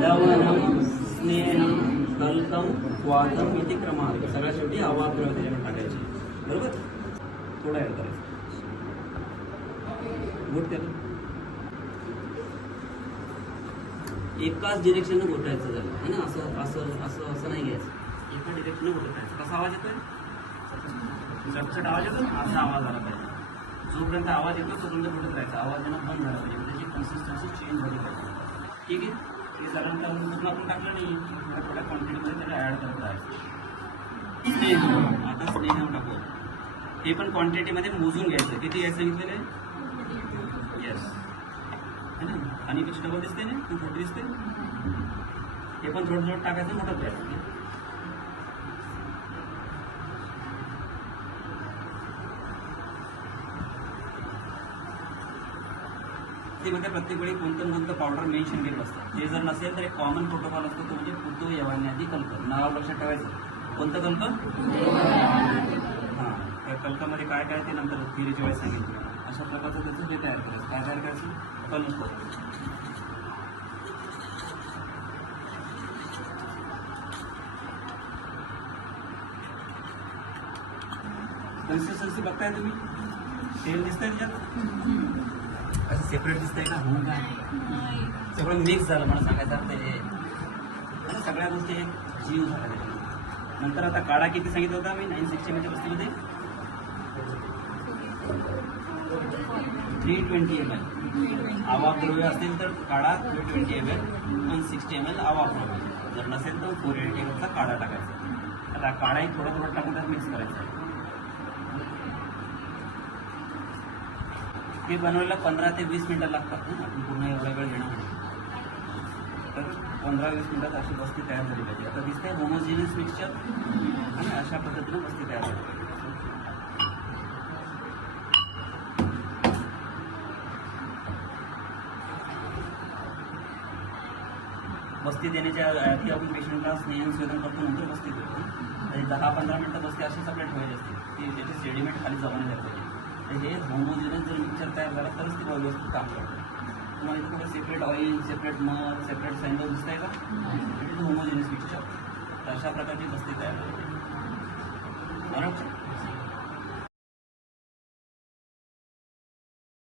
लवणम स्नेहम कल्कम वातम इति क्रमार्थ. सगळ्या शेवटी अवाप्र त्याच्यामध्ये टाकायचे. बरोबर. थोडा ॲड करायचं. गुड. त्याला एकाच डिरेक्शननं घोटायचं झालं है ना. असं असं असं असं नाही घ्यायचं. एका डिरेक्शननं घोटत राहायचं. कसा आवाज येतोय? चटचट आवाज येतो ना. असा आवाज आला पाहिजे. जोपर्यंत आवाज येतो तोपर्यंत घोटत राहायचा. आवाज येणं बंद झाला पाहिजे. त्याची कन्सिस्टन्सी चेंज झाली पाहिजे. ठीक आहे. हे साधारणतः पूर्ण आपण टाकलं नाही. थोड्या क्वांटिटीमध्ये त्याला ॲड करत राहायचं. स्नेहम. आता स्नेहम टाकू. हे पण क्वांटिटीमध्ये मोजून घ्यायचं. किती घ्यायचं सांगितलेलं आहे? येस है ना. आणि पेक्षा डबल दिसते ना. 240 दिसते. हे पण थोडं थोडं टाकायचं. मोठं द्यायचं. ते म्हणजे प्रत्येक वेळी कोणतं पावडर मेन्शन केलं असतं. ते जर नसेल तर एक कॉमन प्रोटोकॉल असतो. तो म्हणजे पुतो यवान्यादी कल्क. नाव लक्षात ठेवायचं. कोणतं कल्क? हां. त्या कल्कामध्ये काय काय ते नंतर थिअरीच्या वेळेस सांगितलं. अशा प्रकारचं त्याचं हे तयार करायचं. काय तयार करायचं? कल्क. कन्सिस्टन्सी बघताय तुम्ही? तेल दिसतंय त्याच्यात? असं सेपरेट दिसतंय का? होऊन काय सगळं मिक्स झालं. मला सांगायचं अर्थ हे सगळ्या गोष्टी एक जीव झाला. नंतर आता काढा किती सांगितलं होता मी 960 ml वस्तीमध्ये? 320 ml. आवाप्रोव्य असेल तर काढा 320 ml. 160 ml आवाप्रोव्य. जर नसेल तर 480 ml चा काढा टाकायचा. आता काढाही थोडं थोडं टाकून त्यात मिक्स करायचं. हे बनवायला 15 ते 20 मिनिटं लागतात. आपण पूर्ण एवढा वेळ घेणार नाही. तर 15-20 मिनिटात अशी बस्ती तयार झाली पाहिजे. आता दिसते होमोजिनियस मिक्सचर आणि अशा पद्धतीनं बस्ती तयार झाली पाहिजे. बस्ती देण्याच्या आधी आपण पेशंटला स्नेहन स्वेदन करतो. नंतर बस्ती देतो. आणि 10-15 मिनिटं बस्ती अशी सेपरेट ठेवायची असते की त्याचे सेडिमेंट खाली जमा नाही पाहिजे. हे होमोजिनियस जर मिक्सचर तयार झाला तरच ते व्यवस्थित काम करतं. तुम्हाला इथं कुठं सेपरेट ऑइल, सेपरेट मध, सेपरेट सॅन्डल दिसत आहे का? It is homogeneous mixture. तर अशा प्रकारची बस्ती तयार होते. बरोबर.